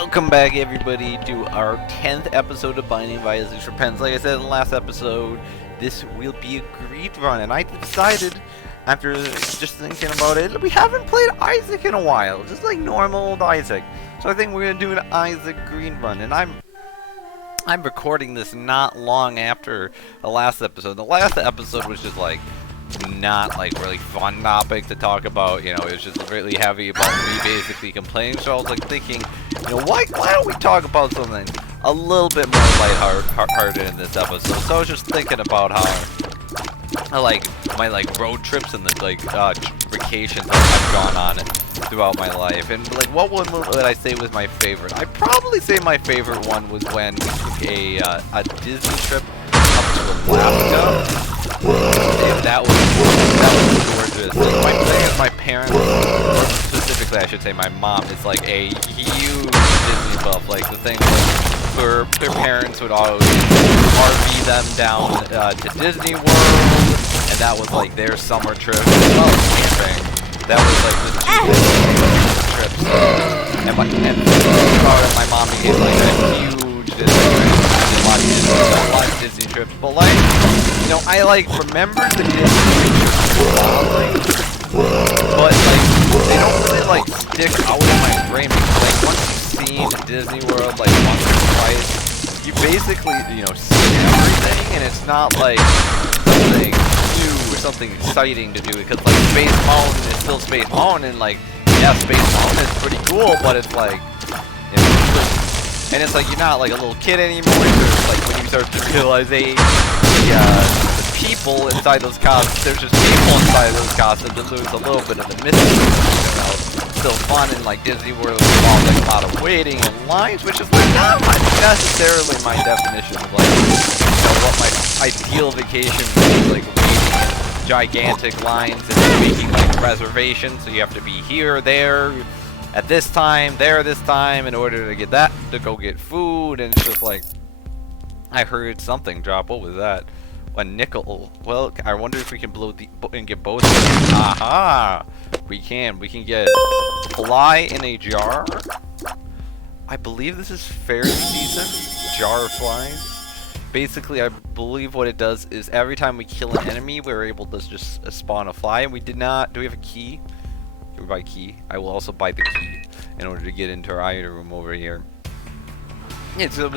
Welcome back, everybody, to our 10th episode of Binding of Isaac Repentance. Like I said in the last episode, this will be a greed run, and I decided, after just thinking about it, we haven't played Isaac in a while, just like normal old Isaac. So I think we're gonna do an Isaac greed run, and I'm recording this not long after the last episode. The last episode was just like not like really fun topic to talk about, you know. It was just really heavy about me basically complaining. So I was like thinking, you know, why don't we talk about something a little bit more lighthearted in this episode? So I was just thinking about how I like my road trips and the vacations I've gone on throughout my life, and like what one would I say was my favorite? I'd probably say my favorite one was when we took a Disney trip up to Alaska. And that was gorgeous. Like, my parents, specifically I should say my mom, is like a huge Disney buff. Like the thing where their parents would always RV them down to Disney World, and that was like their summer trip. Camping. That was like the two trips. And my mom became like a huge Disney trip. A lot of Disney trips, but like, you know, I like remember the Disney trips, but like they don't really like stick out in my brain because like once you've seen Disney World like once or twice, you basically, you know, see everything, and it's not like something new or something exciting to do, because like Space Mountain is still Space Mountain, and like yeah, Space Mountain is pretty cool, but it's like, you know, and it's like you're not like a little kid anymore. There's like when you start to realize the people inside those costumes, there's just people inside those costumes that lose a little bit of the mystery. You know, still fun, and like Disney World involves like a lot of waiting and lines, which is like not necessarily my definition of like, you know, what my ideal vacation would be, like waiting in gigantic lines and making like reservations, so you have to be here, there, at this time, there this time, in order to get that, to go get food. And it's just like, I heard something drop. What was that? A nickel. Well, I wonder if we can blow and get both. Aha! We can get fly in a jar. I believe this is fairly decent. Jar of flies. Basically, I believe what it does is every time we kill an enemy, we're able to just spawn a fly. And we did not. Do we have a key? We buy key. I will also buy the key in order to get into our item room over here. Yeah, so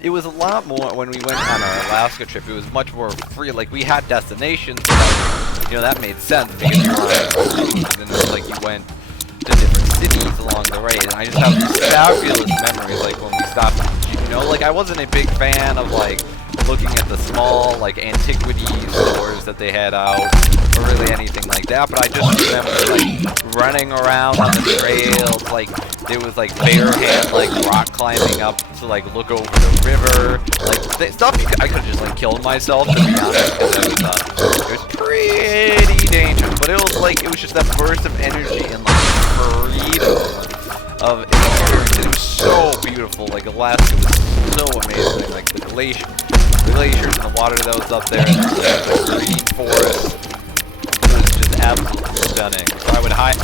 it was a lot more when we went on our Alaska trip. It was much more free. Like we had destinations, so that was, you know, that made sense because you were and then it was like you went to different cities along the way. And I just have these fabulous memories, like when we stopped. You know, like I wasn't a big fan of like looking at the small like antiquities stores that they had out, or really anything like that, but I just remember like running around on the trails, like there was like bare hand like rock climbing up to like look over the river, like stuff I could have just like killed myself, to be honest, because it was pretty dangerous, but it was just that burst of energy and like freedom of experience. It was so beautiful. Like Alaska was so amazing, like the glaciers and the water that was up there, and the green forest. It was just absolutely stunning. So I would highly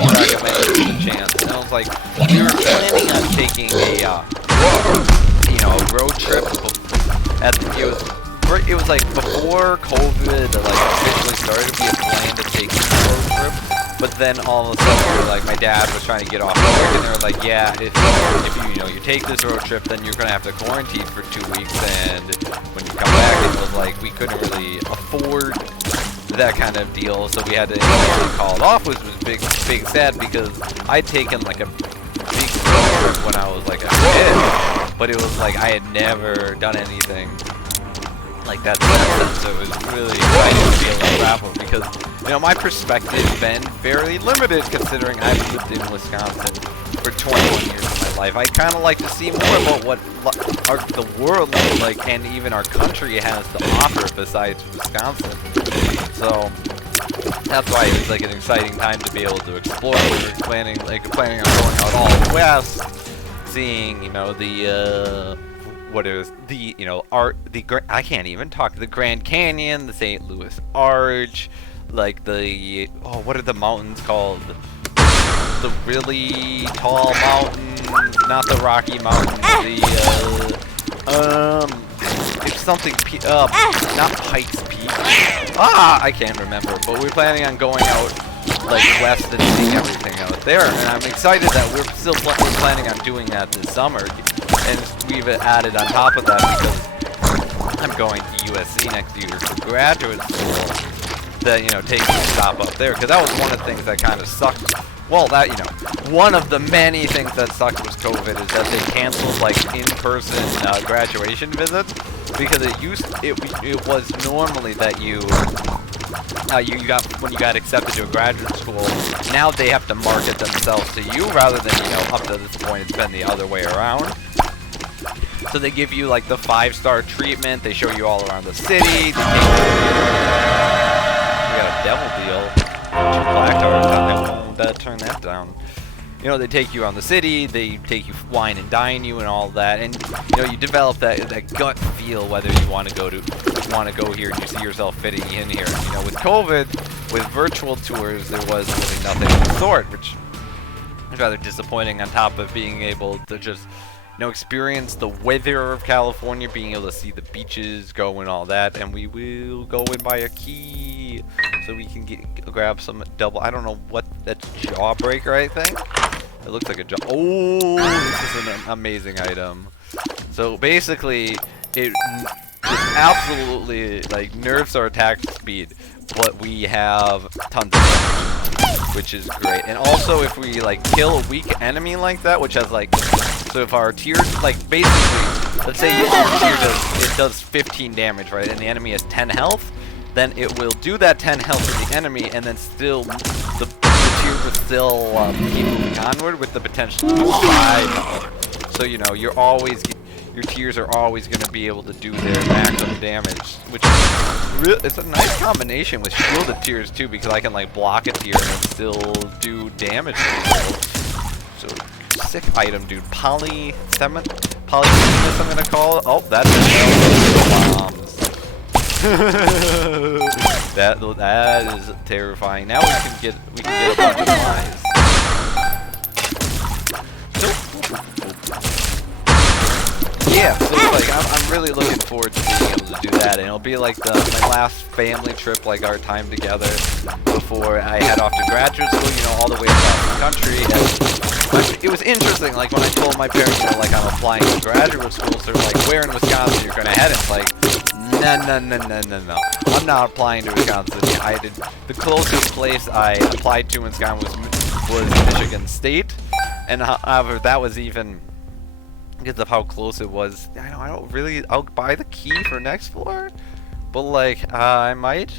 recommend it for the chance. And it was like we were planning on taking a road trip. It was like before COVID like officially started. We had planned to take a road trip, but then all of a sudden, like my dad was trying to get off work, and they were like, yeah, if you take this road trip, then you're gonna have to quarantine for 2 weeks, and when you come back, it was like we couldn't really afford that kind of deal, so we had to immediately call it off, which was big sad, because I'd taken like a big road trip when I was like a kid, but it was like I had never done anything like that, so it was really exciting to be able to travel, because, you know, my perspective has been fairly limited considering I've lived in Wisconsin for 21 years of my life. I kind of like to see more about what the world looks like, and even our country has to offer besides Wisconsin. So that's why it was like an exciting time to be able to explore. We were planning on going out all west, seeing, you know, I can't even talk. The Grand Canyon, the St. Louis Arch, like what are the mountains called? the really tall mountain, not the Rocky Mountain, it's something, not Pikes Peak. I can't remember, but we're planning on going out, like, west and seeing everything out there, and I'm excited that we're planning on doing that this summer, and we've added on top of that because I'm going to USC next year for graduate school, that, you know, taking a stop up there, because that was one of the things that kind of sucked. Well, that, you know, one of the many things that sucked with COVID is that they canceled, like, in-person graduation visits, because it was normally that when you got accepted to a graduate school, now they have to market themselves to you rather than, you know, up to this point it's been the other way around. So they give you, like, the 5-star treatment, they show you all around the city, we got a devil deal, 2 black cards, I won't turn that down. You know, they take you around the city, they take you wine and dine you and all that, and, you know, you develop that gut feel whether you want to go here and you see yourself fitting in here. You know, with COVID, with virtual tours, there was really nothing of the sort, which is rather disappointing, on top of being able to just, you know, experience the weather of California, being able to see the beaches, go and all that, and we will go and buy a key so we can grab some double, I don't know what, that's Jawbreaker, I think? It looks like a jaw. Oh, this is an amazing item. So basically, it absolutely, like, nerfs our attack speed, but we have tons of damage, which is great. And also, if we, like, kill a weak enemy like that, which has, like, so if our tier, like, basically, let's say your tier does 15 damage, right, and the enemy has 10 health, then it will do that 10 health to the enemy, and then still, the tier will still keep moving onward with the potential to do 5. So, you know, your tiers are always going to be able to do their maximum damage, which is it's a nice combination with shielded tiers too, because I can, like, block a tier and then still do damage to people. So, sick item, dude. Polyphemus, I'm gonna call it. Oh, that's bombs. that is terrifying. Now we can get a bunch of flies. Yeah, so like I'm really looking forward to being able to do that, and it'll be like my last family trip, like our time together before I head off to graduate school, you know, all the way across the country. And it was interesting, like when I told my parents that, like, I'm applying to graduate school, so they're like, where in Wisconsin you're gonna head? It's like, no. I'm not applying to Wisconsin. The closest place I applied to in Wisconsin was Michigan State, and however that was even because of how close it was. I don't really. I'll buy the key for next floor, but like I might.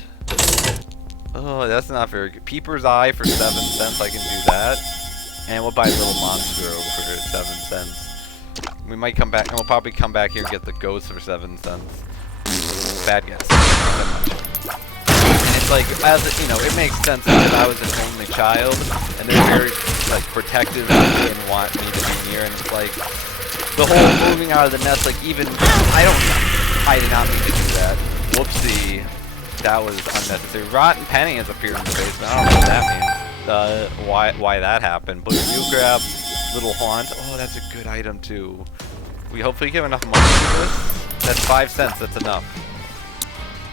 Oh, that's not very good. Peeper's Eye for 7 cents. I can do that, and we'll buy a little monster for 7 cents. We might come back, and we'll probably come back here and get the ghost for 7 cents. Bad guess. Not that much. And it's like, you know, it makes sense that I was an only child, and they're very, like, protective and want me to be near, and it's like, the whole moving out of the nest, like, even, I did not mean to do that. Whoopsie. That was unnecessary. Rotten Penny has appeared in the basement. I don't know what that means. Why that happened. But if you grab Little Haunt, oh, that's a good item, too. We hopefully give enough money for this. That's 5 cents, that's enough.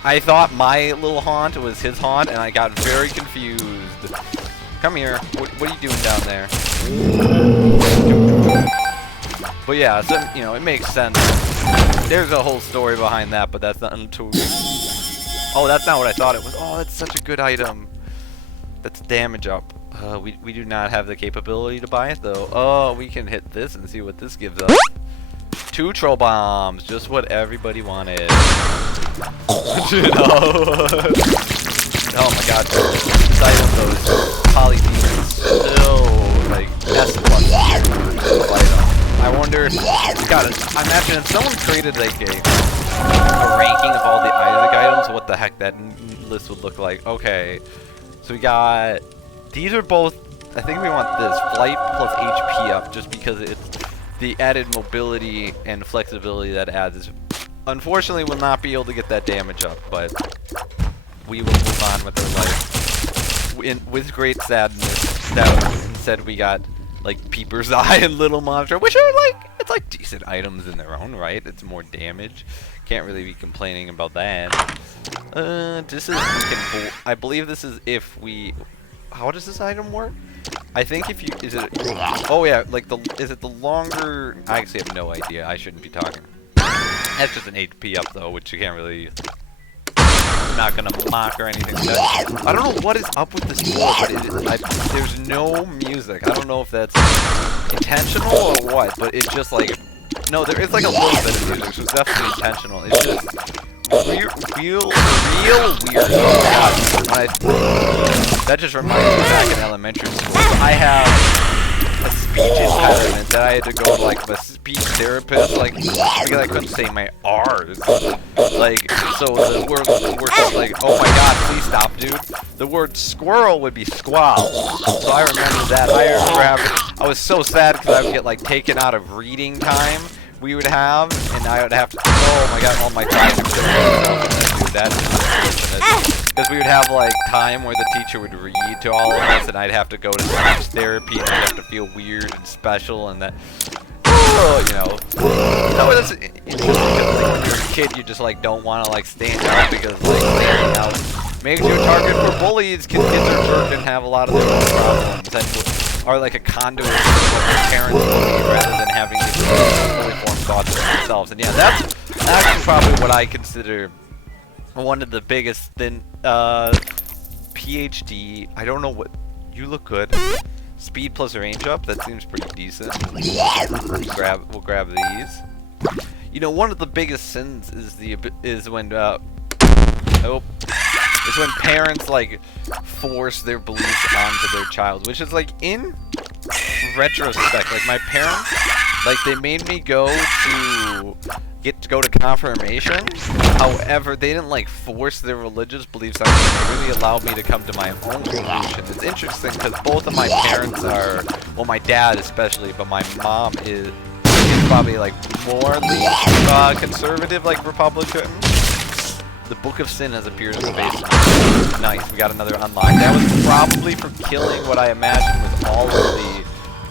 I thought my little haunt was his haunt, and I got very confused. Come here. What are you doing down there? But yeah, so, you know, it makes sense. There's a whole story behind that, but that's not until... Oh, that's not what I thought it was. Oh, that's such a good item. That's damage up. We do not have the capability to buy it, though. Oh, we can hit this and see what this gives us. 2 troll bombs, just what everybody wanted. You know? Oh my god, this item though is Polyphemus still like S+. I wonder, God, I imagine if someone created like a ranking of all the Isaac items, what the heck that list would look like. Okay, so we got, these are both, I think we want this, flight plus HP up, just because it's the added mobility and flexibility that adds. Unfortunately, we'll not be able to get that damage up, but we will move on with our life with great sadness. instead we got like Peeper's Eye and Little Monster, which are like, it's like decent items in their own right. It's more damage. Can't really be complaining about that. This is, I believe this is if we, how does this item work? I think if you, is it, oh yeah, like the, is it the longer, I actually have no idea. I shouldn't be talking. That's just an HP up though, which you can't really, I'm not gonna mock or anything like that. I don't know what is up with this door, but it is, there's no music. I don't know if that's intentional or what, but it's just like, no, there is like a little bit of music, so it's definitely intentional. It's just real weird. Oh my God. That just reminds me back in elementary school. I have a speech impediment that I had to go to like a speech therapist, like because I couldn't say my R's. Like, so the word was like, oh my God, please stop, dude. The word squirrel would be squall. So I remember that. I was so sad because I would get like taken out of reading time we would have, and I would have to, oh my God, all my time to do that. Because we would have like time where the teacher would read to all of us, and I'd have to go to speech therapy, and I'd have to feel weird and special, and that, you know, no, that's interesting because like, when you're a kid, you just like don't want to like stand out because like standing out makes you a target for bullies. Kids are jerk and have a lot of their own problems, and are like a conduit for what their parents believe rather than having these fully formed thoughts of themselves. And yeah, that's actually probably what I consider one of the biggest PhD. I don't know what, you look good. Speed plus range up, that seems pretty decent. We'll grab these. You know, one of the biggest sins is when is when parents like force their beliefs onto their child, which is like in retrospect, like my parents, like they made me go to confirmation. However, they didn't like force their religious beliefs on me. They really allowed me to come to my own conclusion. It's interesting because both of my parents are, well, my dad especially, but my mom is probably like morally conservative, like Republican. The Book of Sin has appeared in the basement. Nice, we got another unlock. That was probably for killing what I imagine was all of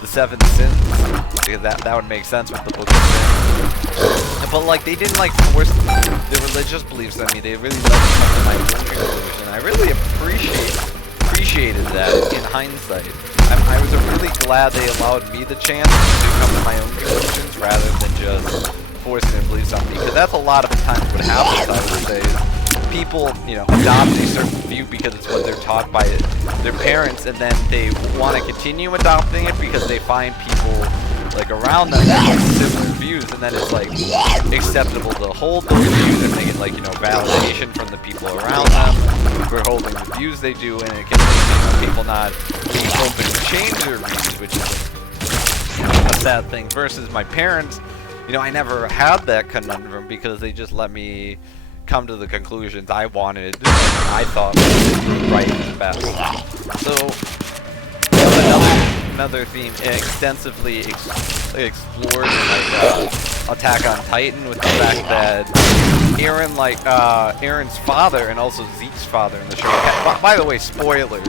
the 7 sins, because that would make sense with the Book of Sin. But like they didn't like force their religious beliefs on me. They really let me come to my own conclusion. I really appreciated that in hindsight. I was really glad they allowed me the chance to come to my own conclusions rather than just forcing their beliefs on me, because that's a lot of the times what happens, I would say, is people, you know, adopt a certain view because it's what they're taught by their parents, and then they want to continue adopting it because they find people like around them that have similar views, and then it's like acceptable to hold those views, and they get like, you know, validation from the people around them for holding the views they do, and it can lead to people not being open to change their views, which is a sad thing. Versus my parents, you know, I never had that conundrum because they just let me come to the conclusions I wanted and I thought was right and best. So, another theme extensively explored like Attack on Titan, with the fact that Aaron's father and also Zeke's father in the show. By the way, spoilers.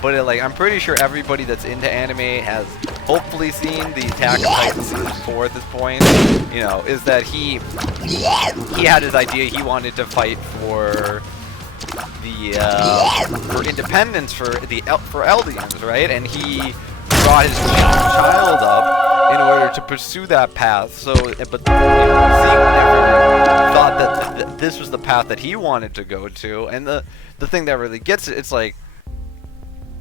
But I'm pretty sure everybody that's into anime has hopefully seen the Attack on Titan season 4 at this point. You know, is that he had his idea. He wanted to fight for independence for Eldians, right? And he brought his child up in order to pursue that path. So, but Zeke never thought that this was the path that he wanted to go to. And the thing that really gets it, it's like,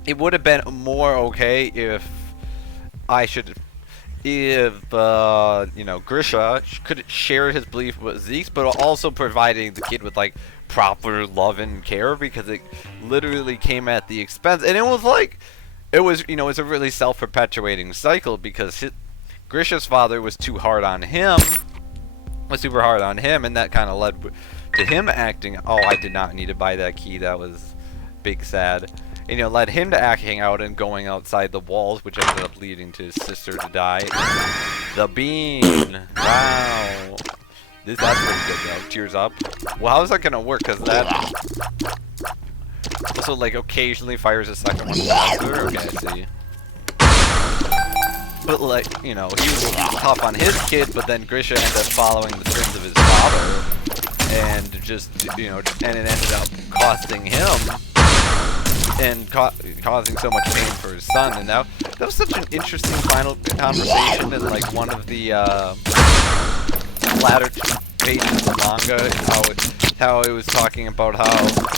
it would have been more okay if you know, Grisha could share his belief with Zeke's, but also providing the kid with like proper love and care, because it literally came at the expense, and it was you know, it's a really self-perpetuating cycle, because Grisha's father was super hard on him, and that kind of led to him acting. Oh, I did not need to buy that key. That was big sad. And, you know, led him to acting out and going outside the walls, which ended up leading to his sister to die. The bean. Wow. That's pretty good though. Tears up. Well, how is that gonna work? Cause that also like occasionally fires a second one faster. Okay, I see. But like, you know, he was tough on his kid, but then Grisha ended up following the sins of his father, and just, you know, and it ended up costing him, and causing so much pain for his son. And that was such an interesting final conversation in like one of the latter pages of the manga, how it was talking about how,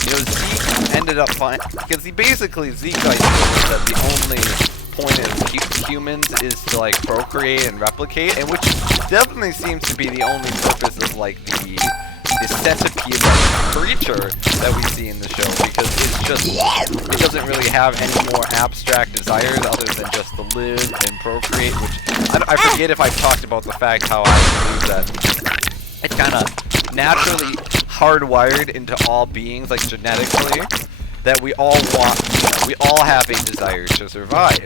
you know, Zeke ended up because Zeke idea was that the only point of humans is to like procreate and replicate, and which definitely seems to be the only purpose of like the centipede creature that we see in the show, because it doesn't really have any more abstract desires other than just to live and procreate, which I forget if I've talked about the fact how I believe that it's kind of naturally hardwired into all beings, like genetically, that we all have a desire to survive.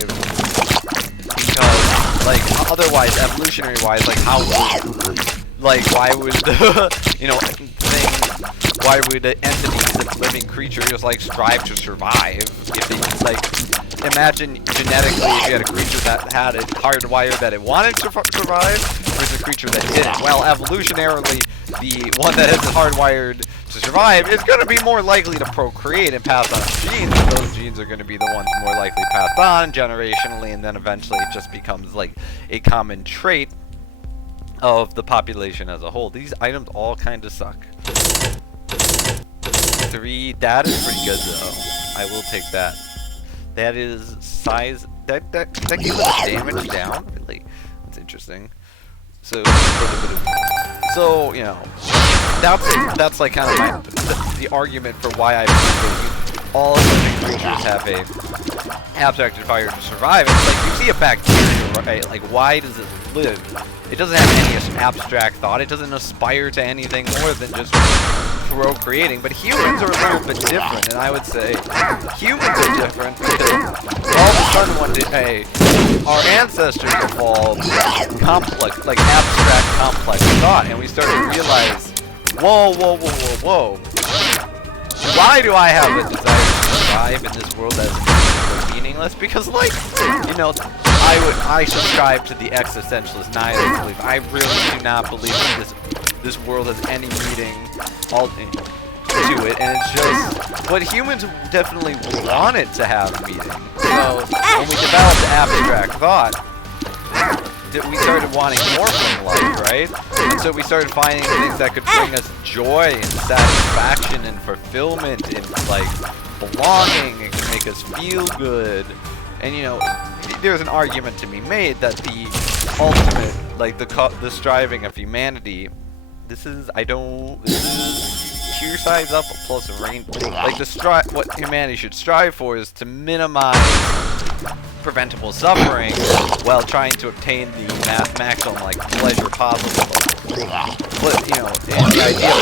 Because, like, otherwise, evolutionary-wise, like, why would, you know, why would an entity, a living creature, just, like, strive to survive? If they, like, imagine genetically if you had a creature that had it hardwired that it wanted to survive, versus a creature that didn't. Well, evolutionarily, the one that is hardwired to survive is going to be more likely to procreate and pass on genes, and those genes are going to be the ones more likely passed on generationally, and then eventually it just becomes like a common trait of the population as a whole. These items all kind of suck. 3, that is pretty good though. I will take that. That is size, that gives us damage down, really. That's interesting. So, you know, that's like kind of the argument for why I believe that all living creatures have a abstract desire to survive. It's like, you see a bacteria, right? Like, why does it live? It doesn't have any abstract thought. It doesn't aspire to anything more than just procreating. But humans are a little bit different, and I would say humans are different because all of a sudden one day, our ancestors evolved complex, like abstract, complex thought, and we started to realize, whoa. Why do I have a desire to survive in this world that is meaningless? Because, like, you know, I subscribe to the existentialist nihilist belief. I really do not believe that this world has any meaning to it, and it's just, but humans definitely want it to have meaning. So when we developed abstract thought, we started wanting more from life, right? And so we started finding things that could bring us joy and satisfaction and fulfillment and like belonging, and can make us feel good. And you know, there's an argument to be made that the ultimate, like the striving of humanity, this is tier size up plus a range. Like what humanity should strive for is to minimize preventable suffering while trying to obtain the maximum like pleasure possible. But you know, and the idea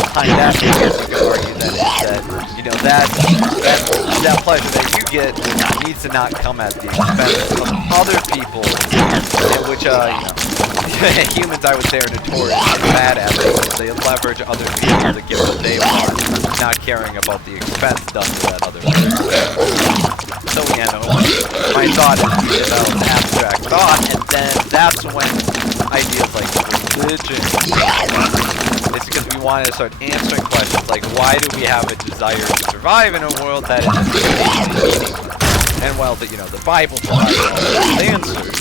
behind that, I guess you could argue that is that, you know, that pleasure that you get needs to not come at the expense of other people, which you know, humans I would say are notoriously bad at because they leverage other people to get what they want, not caring about the expense done to that other person. So you know, my thought is we develop abstract thought, and then that's when ideas like religion, it's because we wanted to start answering questions like, why do we have a desire to survive in a world that is meaningless? And well, you know, the Bible provides all those answers for you.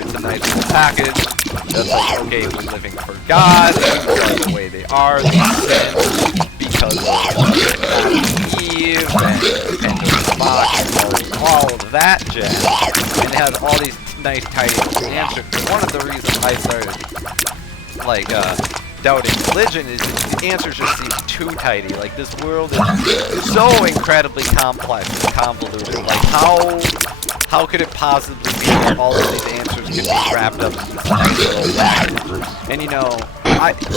It's a nice little package that's like, okay, we're living for God, like the way they are, they sin because of Eve and all of that jazz, and it has all these nice tidy answers. One of the reasons I started like doubting religion is the answers just seem too tidy. Like, this world is so incredibly complex and convoluted. Like, how could it possibly be that all of these answers could be wrapped up in this nice little package? And you know, if I didn't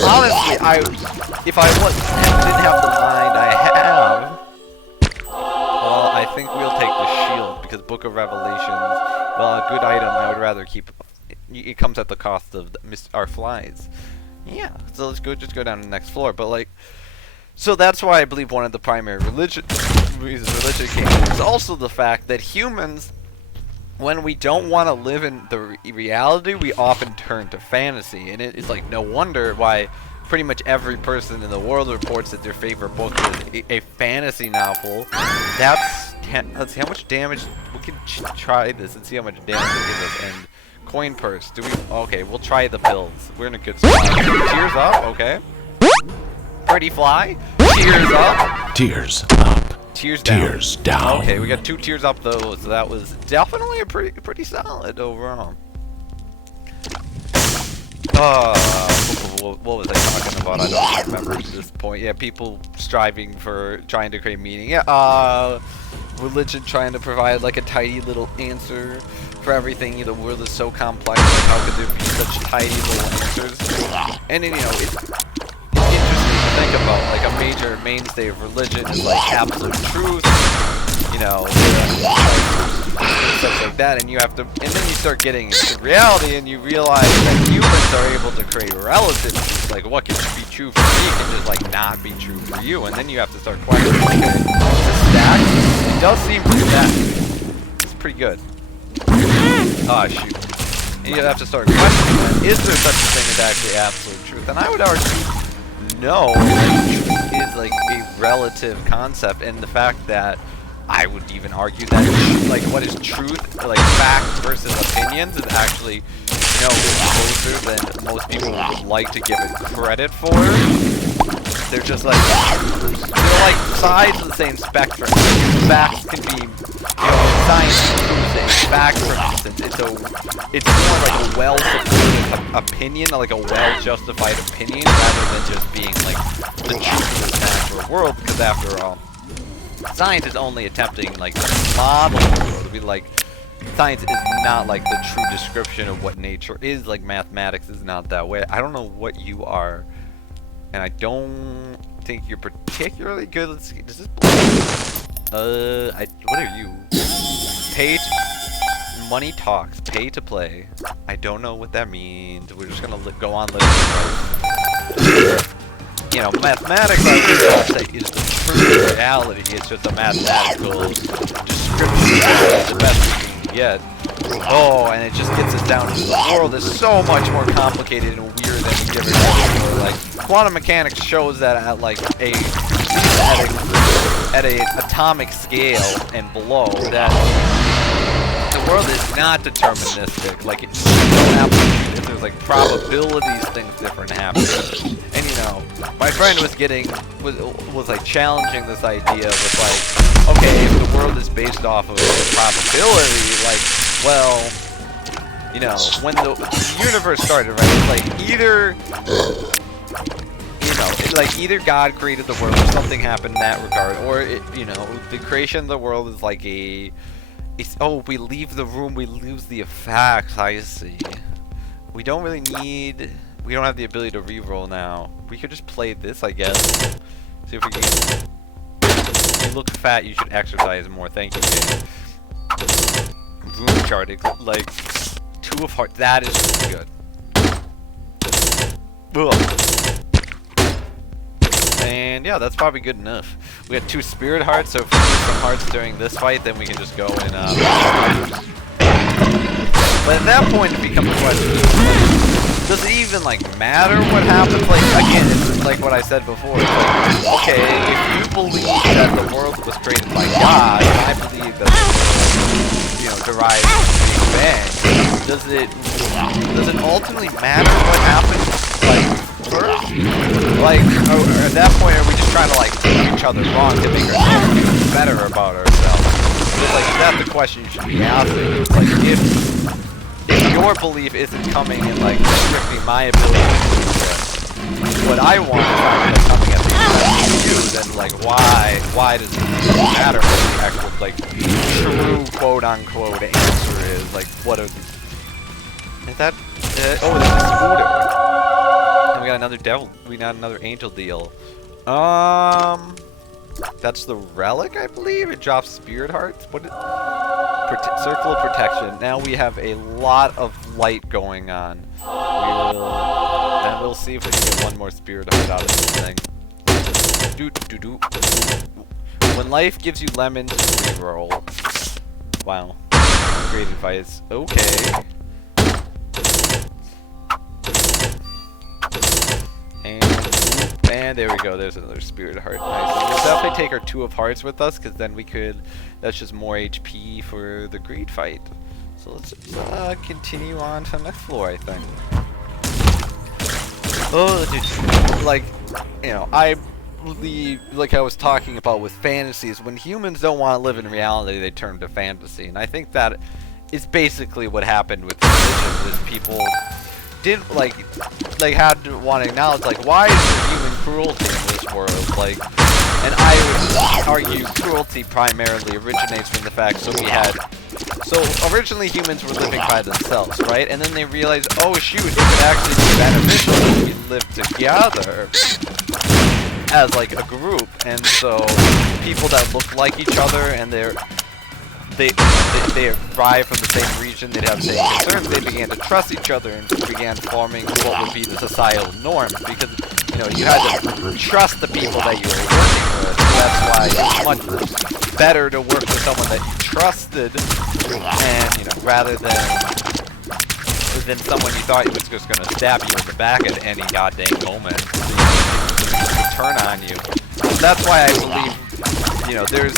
have the mind I have, well, I think we'll take the shield, because Book of Revelations, well, a good item I would rather keep. It comes at the cost of our flies. Yeah, so let's just go down to the next floor. But like, so that's why I believe one of the primary reasons religion came in is also the fact that humans when we don't want to live in the reality, we often turn to fantasy, and it's like no wonder why pretty much every person in the world reports that their favorite book is a fantasy novel. Let's see how much damage. We can try this and see how much damage it gives us. And coin purse. Do we? Okay, we'll try the pills. We're in a good spot. Tears up. Okay. Pretty fly. Tears up. Tears up. Tears down. Tears down. Okay, we got 2 tears up though, so that was definitely a pretty solid overall. What was I talking about? I don't remember at this point. Yeah, people striving for trying to create meaning. Yeah, religion trying to provide like a tidy little answer for everything. The world is so complex. Like, how could there be such tidy little answers? And then, you know, it's interesting to think about. Like a major mainstay of religion is like absolute truth. You know, stuff like that, and you have to, and then you start getting into reality, and you realize that humans are able to create relative truth. Like what can be true for me can just like not be true for you, and then you have to start questioning. Okay, is this stacked? It does seem pretty stacked. It's pretty good. Oh shoot. And you have to start questioning that. Is there such a thing as actually absolute truth? And I would argue no. Truth is like a relative concept, and the fact that I would even argue that, like, what is truth, like, fact versus opinions is actually, you know, closer than most people would like to give it credit for. They're just like, they're like sides of the same spectrum. Facts can be, you know, science proves a fact, for instance. It's more like a well-supported opinion, like a well-justified opinion, rather than just being, like, the truth of the natural world, because after all, science is only attempting, like, to model the world. To be like, science is not like the true description of what nature is. Like, mathematics is not that way. I don't know what you are, and I don't think you're particularly good. Let's see. Does this? What are you? Money talks. Pay to play. I don't know what that means. We're just gonna go on living life. You know, mathematics, I would say, is the true reality. It's just a mathematical description of the best we can get. Oh, and it just gets us down to the world is so much more complicated and weird than we ever had before. Like, quantum mechanics shows that at like at a atomic scale and below, that the world is not deterministic. Like, it's there's like probabilities, things different happen. And you know, my friend was like challenging this idea with like, okay, if the world is based off of the probability, like, well, you know, when the universe started, right, it's like either, you know, like either God created the world or something happened in that regard, or it, you know, the creation of the world is like oh, we leave the room, we lose the effects. I see. We don't really need. We don't have the ability to reroll now. We could just play this, I guess. See if we can. You look fat. You should exercise more. Thank you, Jay. Room charting, like 2 of hearts. That is really good. Ugh. And yeah, that's probably good enough. We had 2 spirit hearts, so if we use some hearts during this fight, then we can just go and but at that point it becomes a question, does it even like matter what happens? Like, again, it's like what I said before. Like, okay, if you believe that the world was created by God, and I believe that the world, you know, derived from the Big Bang, does it ultimately matter what happens, like, first? Like, or at that point, are we just trying to like prove each other wrong to make ourselves feel better about ourselves? It's like, is that the question you should be asking? It's like, if your belief isn't coming in like restricting my ability to do what I want is not like coming at the expense of you, then like why does it matter what the actual like true quote unquote answer is? Like, what are these? Is that oh, there's a scooter. And we got another devil, we got another angel deal. That's the relic, I believe. It drops spirit hearts. What is circle of protection. Now we have a lot of light going on. And we'll see if we can get one more spirit heart out of this thing. When life gives you lemons, reroll. Wow. upgraded fights. Okay. And there we go. There's another Spirit Heart. Nice. So we'll definitely take our 2 of Hearts with us, because then we could. That's just more HP for the greed fight. So let's continue on to the next floor, I think. Oh, dude. Like, you know, I believe, like I was talking about with fantasies, when humans don't want to live in reality, they turn to fantasy. And I think that is basically what happened with religion, is people didn't, like had to want to acknowledge, like, why is there human cruelty in this world? Like, and I would argue cruelty primarily originates from the fact, so originally humans were living by themselves, right? And then they realized, oh shoot, it could actually be beneficial if we live together as like a group. And so people that look like each other and they arrive from the same region, they'd have the same concerns, they began to trust each other and began forming what would be the societal norms, because, you know, you had to trust the people that you were working with. So that's why it's much better to work with someone that you trusted, and, you know, rather than someone you thought was just going to stab you in the back at any goddamn moment, to turn on you. So that's why I believe, you know, there's,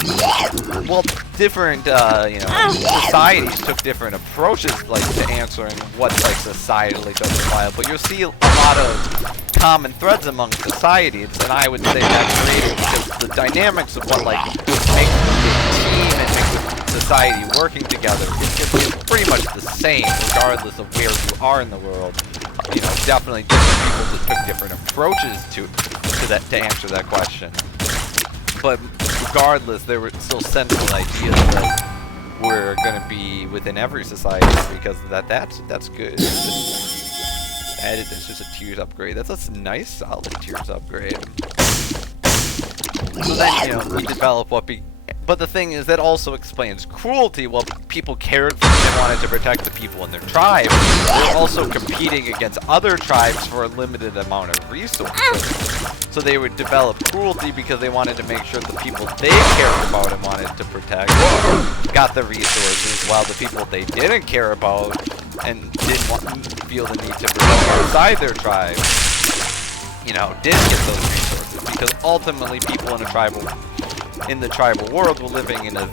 well, different, you know, societies took different approaches, like, to answering what's, like, societally justifiable. But you'll see a lot of common threads among societies, and I would say that's created because the dynamics of what, like, makes a team and makes society working together is pretty much the same, regardless of where you are in the world. You know, definitely different people that took different approaches to answer that question. But regardless, there were still central ideas that were going to be within every society because of that. That's good. Added, that's just a tiers upgrade. That's a nice, solid tiers upgrade. So then, you know, we develop what but the thing is, that also explains cruelty. Well, people cared for and wanted to protect the people in their tribe. They're also competing against other tribes for a limited amount of resources. So they would develop cruelty because they wanted to make sure the people they cared about and wanted to protect got the resources, while the people they didn't care about and didn't feel the need to protect outside their tribe, you know, didn't get those resources, because ultimately people in the tribal world were living in a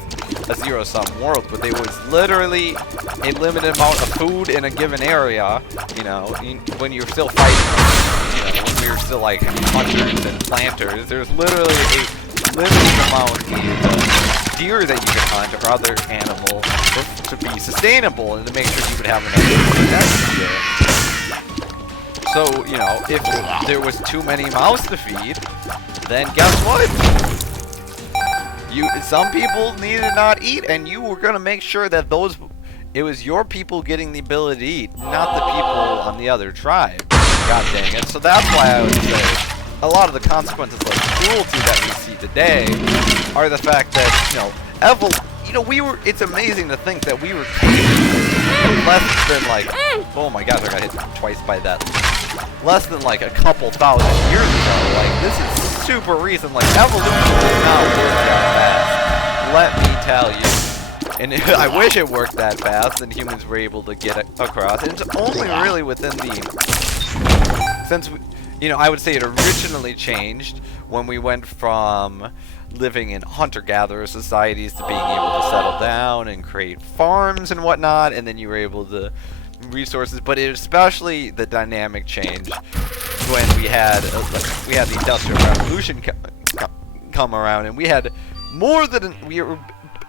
zero-sum world, but there was literally a limited amount of food in a given area. You know, when you're still fighting, you know, when we were still like hunters and planters, there's literally a limited amount of deer that you could hunt or other animal to be sustainable and to make sure you would have enough food. So, you know, if there was too many mouths to feed, then guess what? Some people needed to not eat, and you were going to make sure that it was your people getting the ability to eat, not the people on the other tribe. God dang it. So that's why I would say a lot of the consequences of cruelty that we see today are the fact that, you know, it's amazing to think that we were less than like, oh my gosh, I got hit twice by that. Less than like a couple thousand years ago. Like, this is super recent. Like, evolution does not work that fast. Let me tell you. And I wish it worked that fast and humans were able to get across. And it's only really within you know, I would say it originally changed when we went from living in hunter-gatherer societies to being able to settle down and create farms and whatnot, and then you were able to resources. But it especially the dynamic change when we had the Industrial Revolution come around, and we had more than we were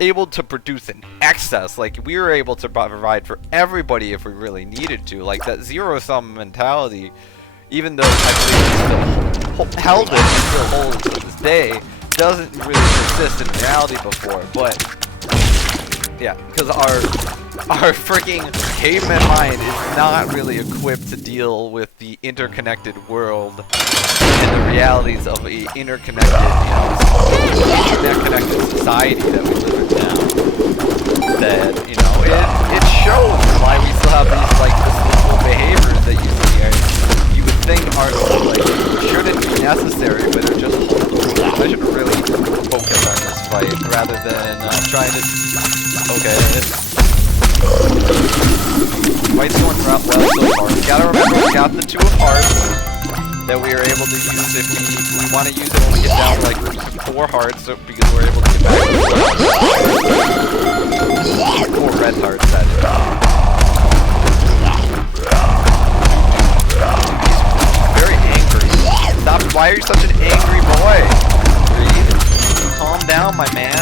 able to produce in excess. Like, we were able to provide for everybody if we really needed to. Like, that zero-sum mentality, even though I believe it still held it and still holds to this day, doesn't really persist in reality before. But yeah, because our freaking caveman mind is not really equipped to deal with the interconnected world and the realities of a interconnected society that we live in now. That, you know, it shows why we still have these, like, despicable behaviors that you see here. You would think are, like, shouldn't be necessary, but they're just horrible. I should really focus on this fight rather than trying to... Okay. Fight's going well so far. We gotta remember we got the 2 of hearts that we are able to use if we want to use it when we get down to like 4 hearts, so, because we're able to get back to 4 red hearts, that is. He's very angry. Stop, why are you such an angry boy? Breathe. Calm down, my man.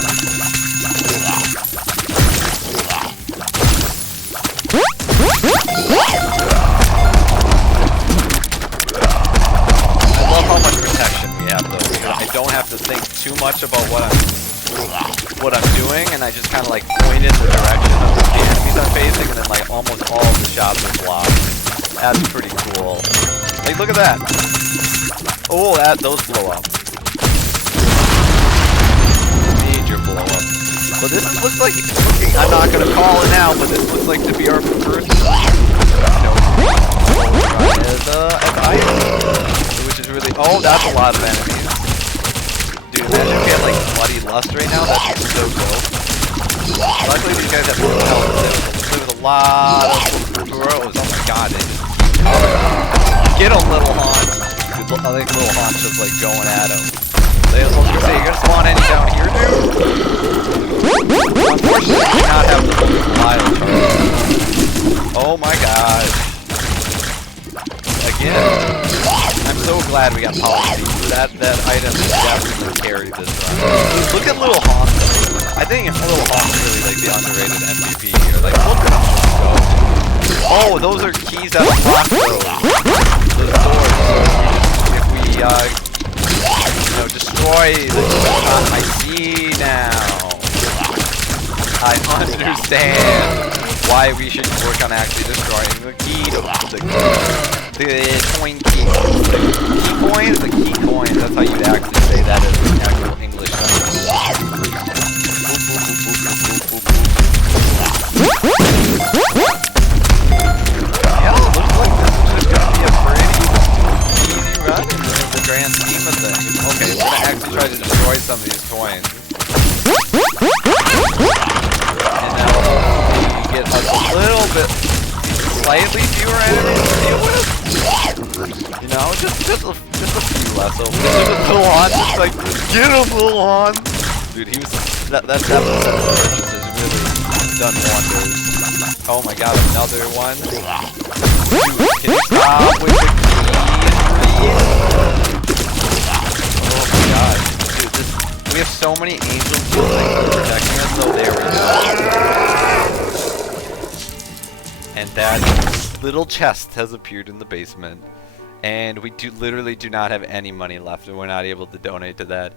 I love how much protection we have though. I don't have to think too much about what I'm doing, and I just kind of like point in the direction of the enemies I'm facing, and then like almost all of the shots are blocked. That's pretty cool. Like, look at that. Oh, those blow up. Major blow up. But this looks like, I'm not gonna call it now, but this looks like to be our first which is really, oh, that's a lot of enemies. Dude, imagine if we had like bloody lust right now. That's so dope. Luckily these guys have full health. There was a lot of throws. Oh my god, they just get him, little Hans. Dude, I think little Hans just like going at him. I was gonna say, you're gonna spawn any down here, dude? Unfortunately, we do not have the wild charge. Oh my god. Again, I'm so glad we got policy. That item is definitely carried this run. Look at little Hans. I think little Hans is really like the underrated MVP here. Like, look at him go. Oh, those are keys that unlock those doors. If we, destroy the I see now. I understand why we should work on actually destroying the key coins, the key coins. That's how you actually say that in actual English. Yeah, it looks like this is just gonna be a pretty easy run in the grand scheme of things. Okay, we're gonna actually try to destroy some of these coins. And now we get a little bit, slightly fewer enemies to deal with. You know, just a few less. So look at little Hans, just like, get him, little Hans. Dude, he was, that episode of Purchase has really done wonders. Oh my god, another one. Dude, can you stop with the oh my god. Dude, we have so many angels protecting us, so there we go. And that little chest has appeared in the basement. And we literally do not have any money left, and we're not able to donate to that.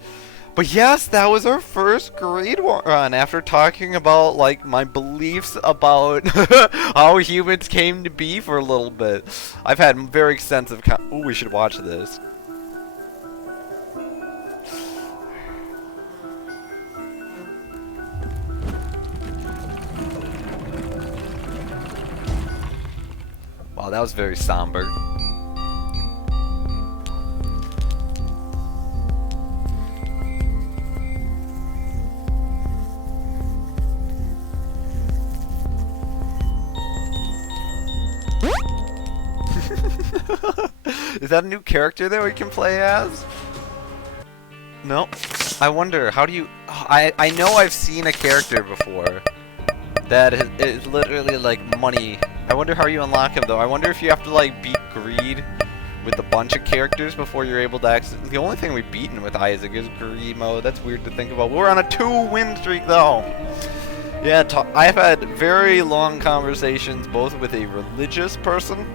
But yes, that was our first grade run after talking about like my beliefs about how humans came to be for a little bit. I've had very extensive ooh, we should watch this. Wow, that was very somber. Is that a new character that we can play as? No. I wonder, how do you... I know I've seen a character before that is literally like money. I wonder how you unlock him though. I wonder if you have to like beat greed with a bunch of characters before you're able to access... The only thing we've beaten with Isaac is greed mode. That's weird to think about. We're on a 2-win streak though. Yeah, I've had very long conversations both with a religious person,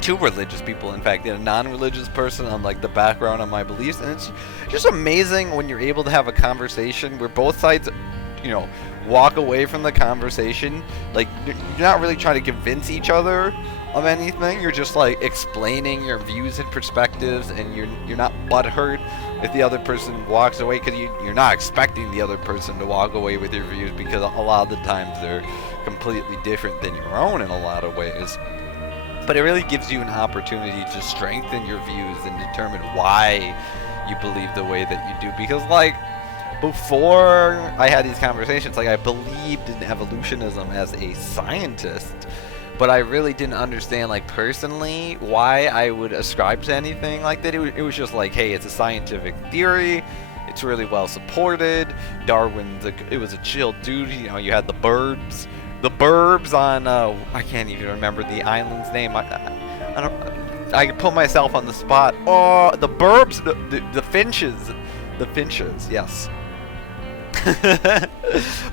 2 religious people in fact, and a non-religious person on like the background on my beliefs, and it's just amazing when you're able to have a conversation where both sides, you know, walk away from the conversation like you're not really trying to convince each other of anything. You're just like explaining your views and perspectives, and you're not butthurt if the other person walks away, because you're not expecting the other person to walk away with your views, because a lot of the times they're completely different than your own in a lot of ways. But it really gives you an opportunity to strengthen your views and determine why you believe the way that you do. Because like before I had these conversations, like I believed in evolutionism as a scientist, but I really didn't understand, like, personally, why I would ascribe to anything like that. It was just like, hey, it's a scientific theory. It's really well supported. Darwin's it was a chill dude. You know, you had the burbs on I can't even remember the island's name. I could put myself on the spot. Oh, the burbs, the finches, yes.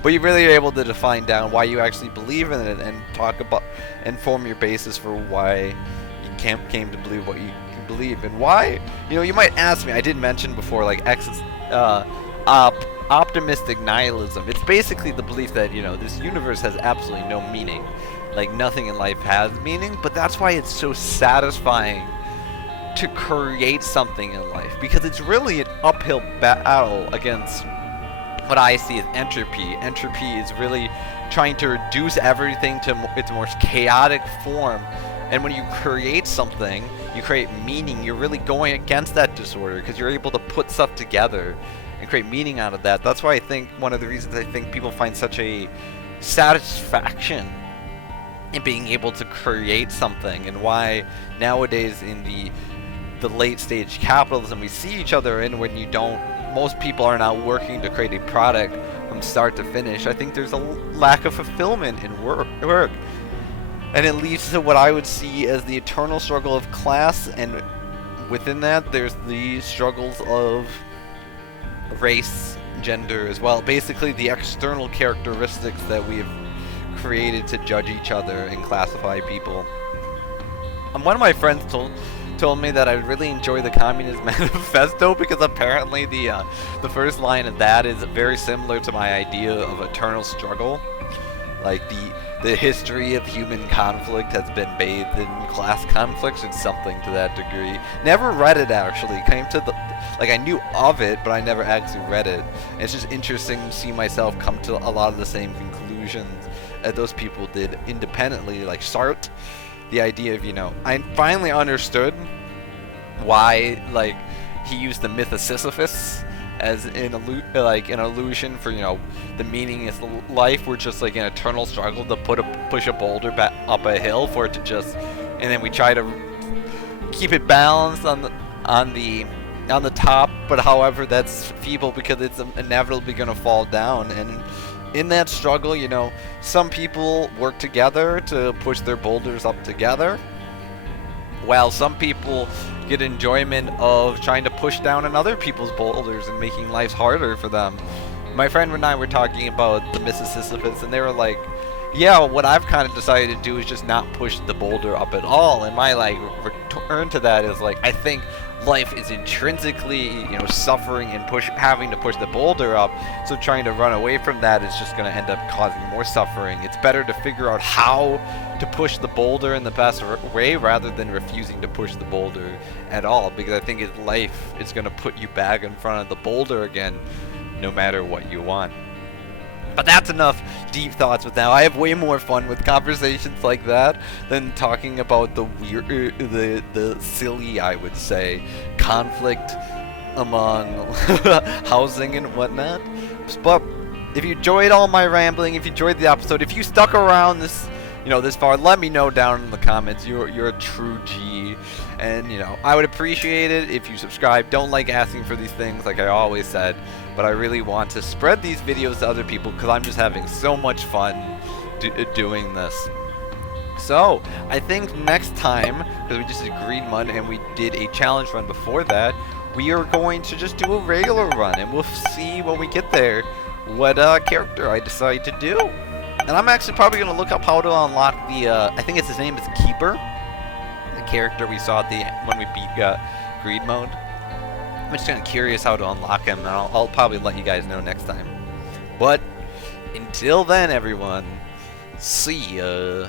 But you really are able to define down why you actually believe in it and talk about and form your basis for why you came to believe what you believe. And why, you know, you might ask me, I did mention before, like, optimistic nihilism. It's basically the belief that, you know, this universe has absolutely no meaning. Like, nothing in life has meaning, but that's why it's so satisfying to create something in life, because it's really an uphill battle against what I see as entropy. Entropy is really trying to reduce everything to its most chaotic form. And when you create something, you create meaning, you're really going against that disorder, because you're able to put stuff together and create meaning out of that. That's why I think one of the reasons I think people find such a satisfaction in being able to create something, and why nowadays in the late stage capitalism we see each other in, when most people are not working to create a product from start to finish. I think there's a lack of fulfillment in work. And it leads to what I would see as the eternal struggle of class, and within that there's the struggles of race, gender as well. Basically the external characteristics that we've created to judge each other and classify people. One of my friends told me that I really enjoy the Communist Manifesto, because apparently the first line of that is very similar to my idea of eternal struggle. Like, the history of human conflict has been bathed in class conflicts or something to that degree. Never read it, actually. I knew of it, but I never actually read it. And it's just interesting to see myself come to a lot of the same conclusions as those people did independently. Like Sartre, the idea of, you know, I finally understood why, like, he used the myth of Sisyphus as an illusion for, you know, the meaning is life. We're just like an eternal struggle to push a boulder back up a hill for it to just, and then we try to keep it balanced on the top, but however that's feeble because it's inevitably going to fall down. And in that struggle, you know, some people work together to push their boulders up together, while some people get enjoyment of trying to push down on other people's boulders and making life harder for them. My friend and I were talking about the myth of Sisyphus, and they were like, yeah, what I've kind of decided to do is just not push the boulder up at all. And my, like, return to that is, like, I think life is intrinsically, you know, suffering and having to push the boulder up, so trying to run away from that is just going to end up causing more suffering. It's better to figure out how to push the boulder in the best way rather than refusing to push the boulder at all, because I think life is going to put you back in front of the boulder again no matter what you want. But that's enough deep thoughts with now. I have way more fun with conversations like that than talking about the weird, the silly, I would say, conflict among housing and whatnot. But if you enjoyed all my rambling, if you enjoyed the episode, if you stuck around this, you know, this far, let me know down in the comments. You're a true G, and, you know, I would appreciate it if you subscribe. Don't like asking for these things, like I always said, but I really want to spread these videos to other people because I'm just having so much fun doing this. So I think next time, because we just did Green Mud and we did a challenge run before that, we are going to just do a regular run, and we'll see when we get there what character I decide to do. And I'm actually probably going to look up how to unlock the, I think his name is Keeper, the character we saw at when we beat Greed Mode. I'm just kind of curious how to unlock him, and I'll probably let you guys know next time. But until then, everyone, see ya.